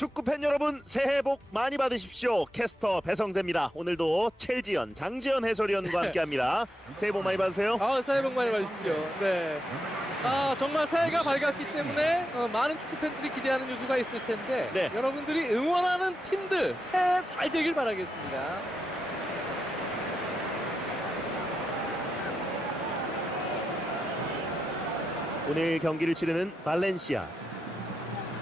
축구 팬 여러분 새해 복 많이 받으십시오. 캐스터 배성재입니다. 오늘도 첼지연 장지연 해설위원과 함께합니다. 새해 복 많이 받으세요. 아, 새해 복 많이 받으십시오. 네. 아, 정말 새해가 밝았기 때문에 어, 많은 축구 팬들이 기대하는 요소가 있을 텐데 네. 여러분들이 응원하는 팀들 새해 잘 되길 바라겠습니다. 오늘 경기를 치르는 발렌시아.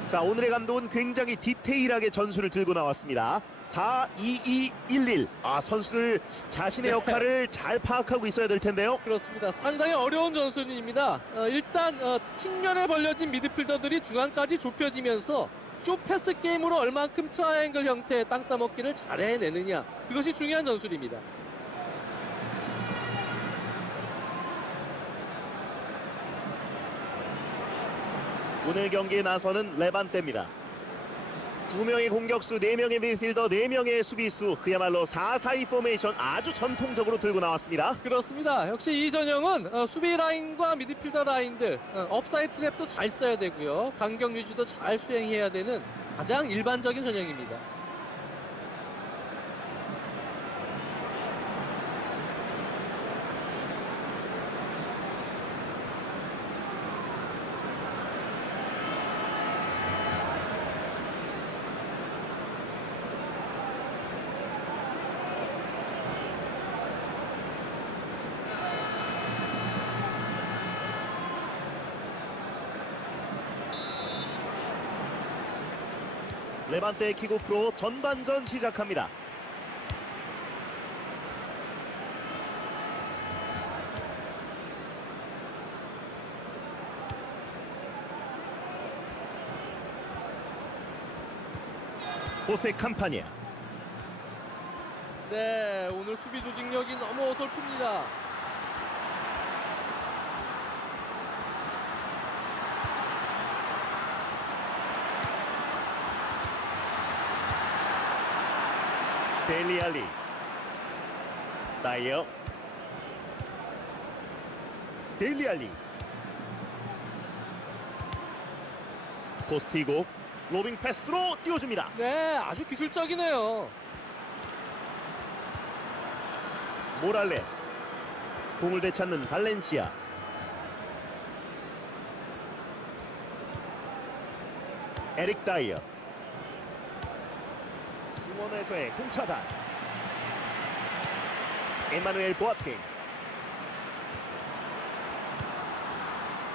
자 오늘의 감독은 굉장히 디테일하게 전술을 들고 나왔습니다. 4-2-2-1-1. 아 선수들 자신의 네. 역할을 잘 파악하고 있어야 될 텐데요. 그렇습니다. 상당히 어려운 전술입니다. 어, 일단 어, 측면에 벌려진 미드필더들이 중앙까지 좁혀지면서 쇼패스 게임으로 얼만큼 트라이앵글 형태의 땅 따먹기를 잘 해내느냐 그것이 중요한 전술입니다. 오늘 경기에 나서는 레반떼입니다. 두 명의 공격수, 네 명의 미드필더, 네 명의 수비수, 그야말로 4-4-2 포메이션 아주 전통적으로 들고 나왔습니다. 그렇습니다. 역시 이 전형은 어, 수비 라인과 미드필더 라인들 어, 업사이드 트랩도 잘 써야 되고요. 간격 유지도 잘 수행해야 되는 가장 일반적인 전형입니다. 레반떼 킥오프로 전반전 시작합니다. 호세 캄파니아 네, 오늘 수비 조직력이 너무 어설픕니다. 델리알리 다이어 델리알리 포스티고 로빙 패스로 띄워줍니다. 네, 아주 기술적이네요. 모랄레스. 공을 되찾는 발렌시아. 에릭 다이어. 중 원에서의 공차단 에마누엘 보아팅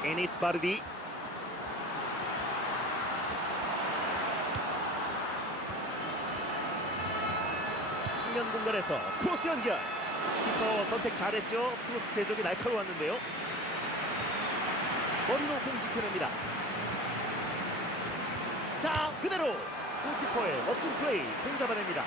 에니스 바르디 측면 공간에서 크로스 연결 키퍼 선택 잘했죠. 크로스 궤적이 날카로웠는데요. 머리로 공 지켜냅니다. 자 그대로 골키퍼의 멋진 플레이 공 잡아냅니다.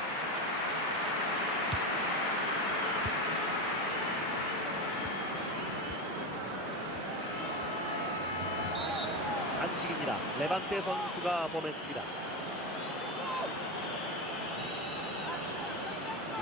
반칙입니다. 레반테 선수가 범했습니다.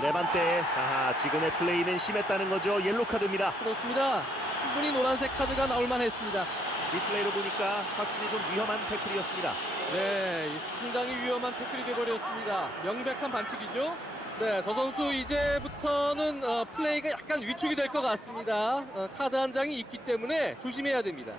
레반테 아 지금의 플레이는 심했다는 거죠. 옐로 카드입니다. 그렇습니다. 충분히 노란색 카드가 나올 만했습니다. 리플레이로 보니까 확실히 좀 위험한 태클이었습니다. 네, 이 상당히 위험한 태클이 돼버렸습니다. 명백한 반칙이죠. 네, 저 선수 이제부터는 어, 플레이가 약간 위축이 될 것 같습니다. 어, 카드 한 장이 있기 때문에 조심해야 됩니다.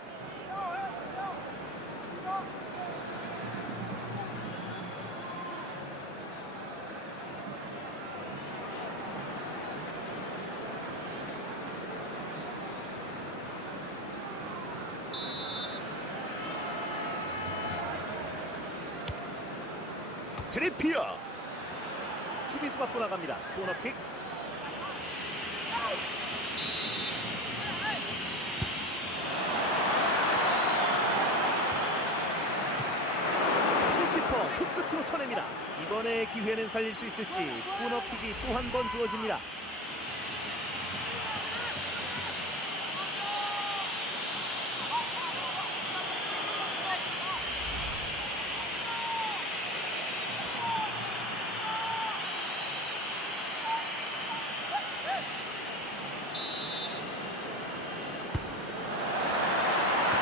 트리피어 수비수 맞고 나갑니다. 코너킥 골키퍼 손끝으로 쳐냅니다. 이번에 기회는 살릴 수 있을지 코너킥이 또 한 번 주어집니다.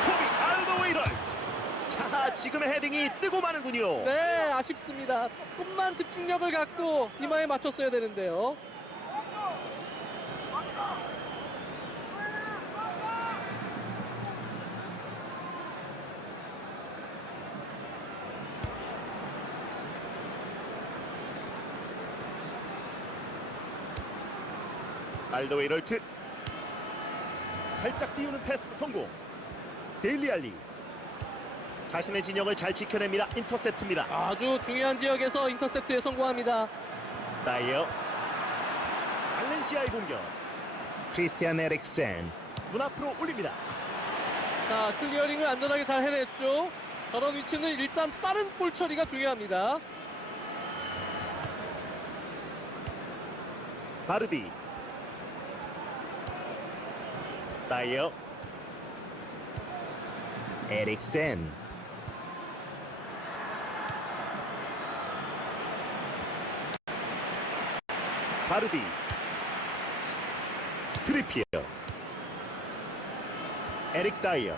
코비 알더웨이럴트 자 지금의 헤딩이 뜨고 마는군요. 네, 아쉽습니다. 조금만 집중력을 갖고 이마에 맞췄어야 되는데요. 알더웨이럴트 살짝 띄우는 패스 성공. 데일리 알리 자신의 진영을 잘 지켜냅니다. 인터셉트입니다. 아주 중요한 지역에서 인터셉트에 성공합니다. 다이어 발렌시아의 공격. 크리스티안 에릭센 문 앞으로 올립니다. 자, 클리어링을 안전하게 잘 해냈죠. 저런 위치는 일단 빠른 볼 처리가 중요합니다. 바르디 다이어 에릭센 바르디 트리피어 에릭 다이어.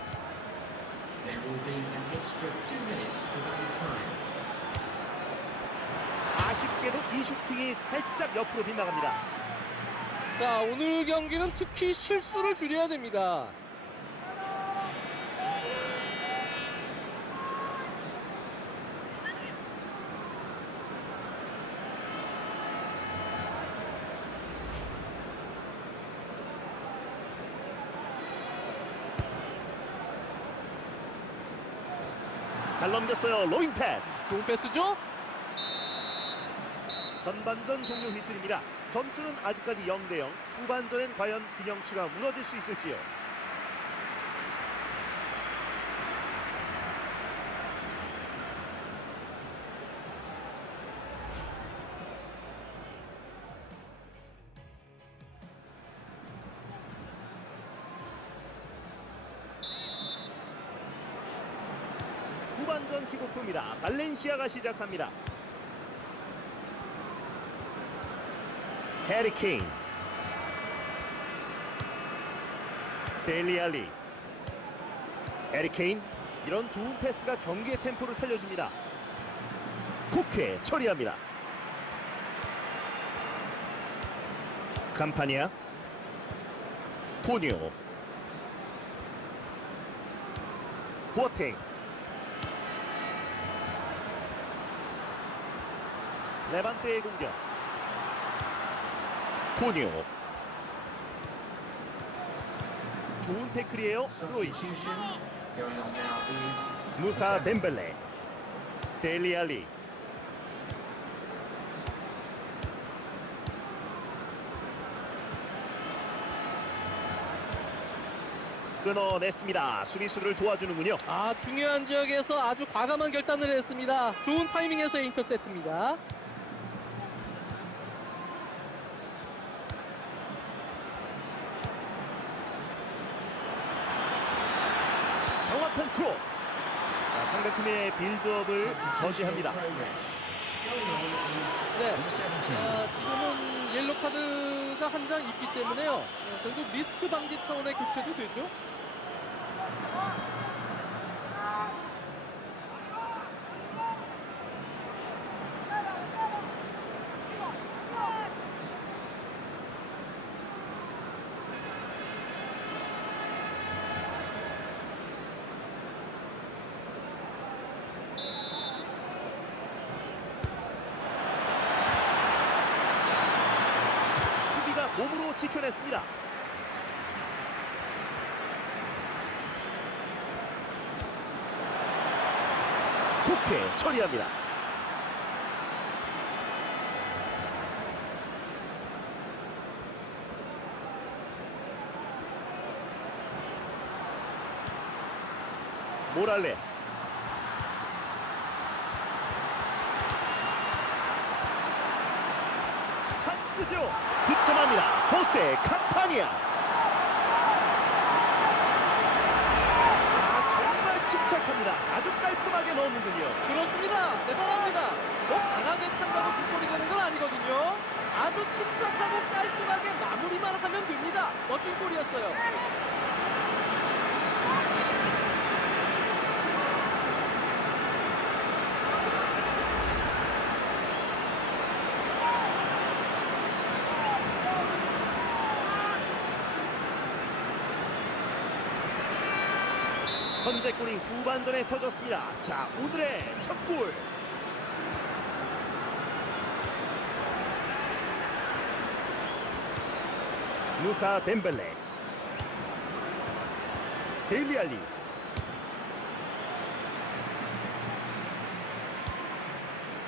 아쉽게도 이 슈팅이 살짝 옆으로 빗나갑니다 자, 오늘 경기는 특히 실수를 줄여야 됩니다. 잘 넘겼어요 로잉 패스 좋은 패스죠? 전반전 종료 휘슬입니다. 점수는 아직까지 0대 0. 후반전엔 과연 균형치가 무너질 수 있을지요. 킥오프입니다. 발렌시아가 시작합니다. 해리 케인 데일리 알리. 해리 케인. 이런 좋은 패스가 경기의 템포를 살려줍니다. 코케 처리합니다. 캄파니아. 포니오 보아탱 레반테의 공격. 포니오. 좋은 태클이에요 스로이. 무사 덴벨레. 데일리 알리. 끊어냈습니다. 수비수를 도와주는군요. 아, 중요한 지역에서 아주 과감한 결단을 했습니다. 좋은 타이밍에서의 인터셉트입니다. 정확한 크로스 자, 상대팀의 빌드업을 저지합니다 네. number 17. 아, 지금은 옐로 카드가 한 장 있기 때문에요. 어, 결국 리스크 방지 차원의 교체도 되죠. 지켜냈습니다. 코케 처리합니다. 모랄레스 찬스죠 득점합니다 호세 캄파니아 아, 정말 침착합니다 아주 깔끔하게 넣었는군요 그렇습니다. 대단합니다. 뭐 강하게 찬다고 득골이 되는 건 아니거든요. 아주 침착하고 깔끔하게 마무리만 하면 됩니다. 멋진 골이었어요. 선제골이 후반전에 터졌습니다. 자, 오늘의 첫 골. 무사 덴벨레. 데일리 알리.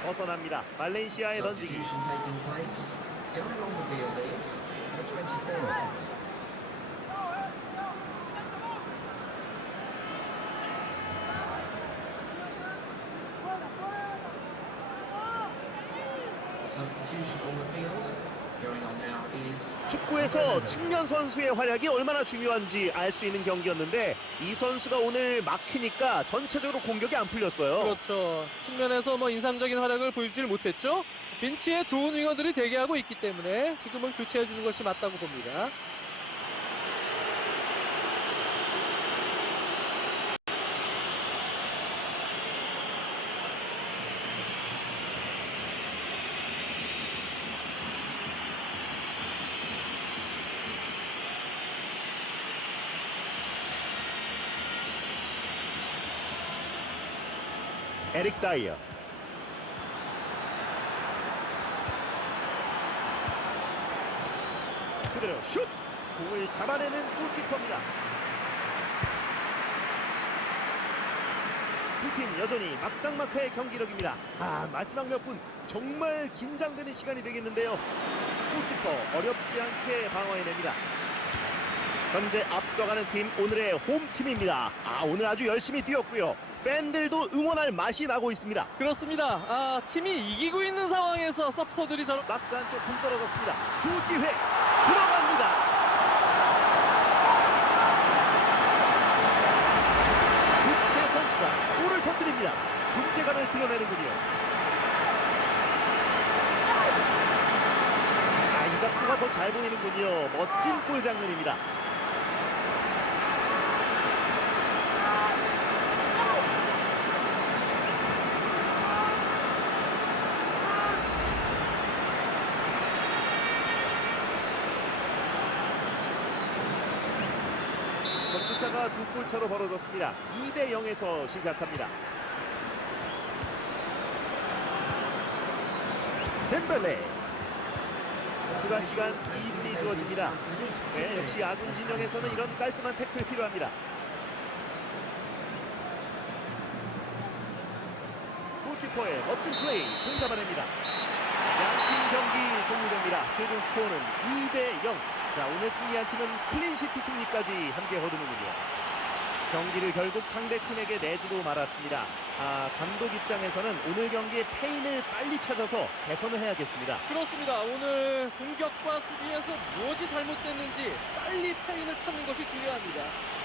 벗어납니다. 말레이시아의 던지기. 축구에서 측면 선수의 활약이 얼마나 중요한지 알 수 있는 경기였는데 이 선수가 오늘 막히니까 전체적으로 공격이 안 풀렸어요. 그렇죠. 측면에서 뭐 인상적인 활약을 보여주질 못했죠. 빈치에 좋은 윙어들이 대기하고 있기 때문에 지금은 교체해 주는 것이 맞다고 봅니다. 에릭 다이어. 그대로 슛! 공을 잡아내는 골키퍼입니다. 두팀 여전히 막상막하의 경기력입니다. 아 마지막 몇 분 정말 긴장되는 시간이 되겠는데요. 골키퍼 어렵지 않게 방어해냅니다. 현재 앞서가는 팀 오늘의 홈팀입니다. 아 오늘 아주 열심히 뛰었고요. 팬들도 응원할 맛이 나고 있습니다. 그렇습니다. 아, 팀이 이기고 있는 상황에서 서포터들이 저런 박스 안쪽 공 떨어졌습니다. 좋은 기회 들어갑니다. 구체 선수가 골을 터뜨립니다. 존재감을 드러내는군요. 아, 이 각도가 더 잘 보이는군요. 멋진 골 장면입니다. 두 골 차로 벌어졌습니다. 2대 0에서 시작합니다. 덴벨레 추가 시간 2분이 주어집니다. 네, 역시 아군 진영에서는 이런 깔끔한 태클 필요합니다. 골키퍼의 멋진 플레이 공 잡아냅니다. 양팀 경기 종료됩니다. 최종 스코어는 2대 0. 자 오늘 승리한 팀은 클린시트 승리까지 함께 거두는군요. 경기를 결국 상대 팀에게 내주고 말았습니다. 아 감독 입장에서는 오늘 경기의 페인을 빨리 찾아서 개선을 해야겠습니다. 그렇습니다. 오늘 공격과 수비에서 무엇이 잘못됐는지 빨리 페인을 찾는 것이 중요합니다.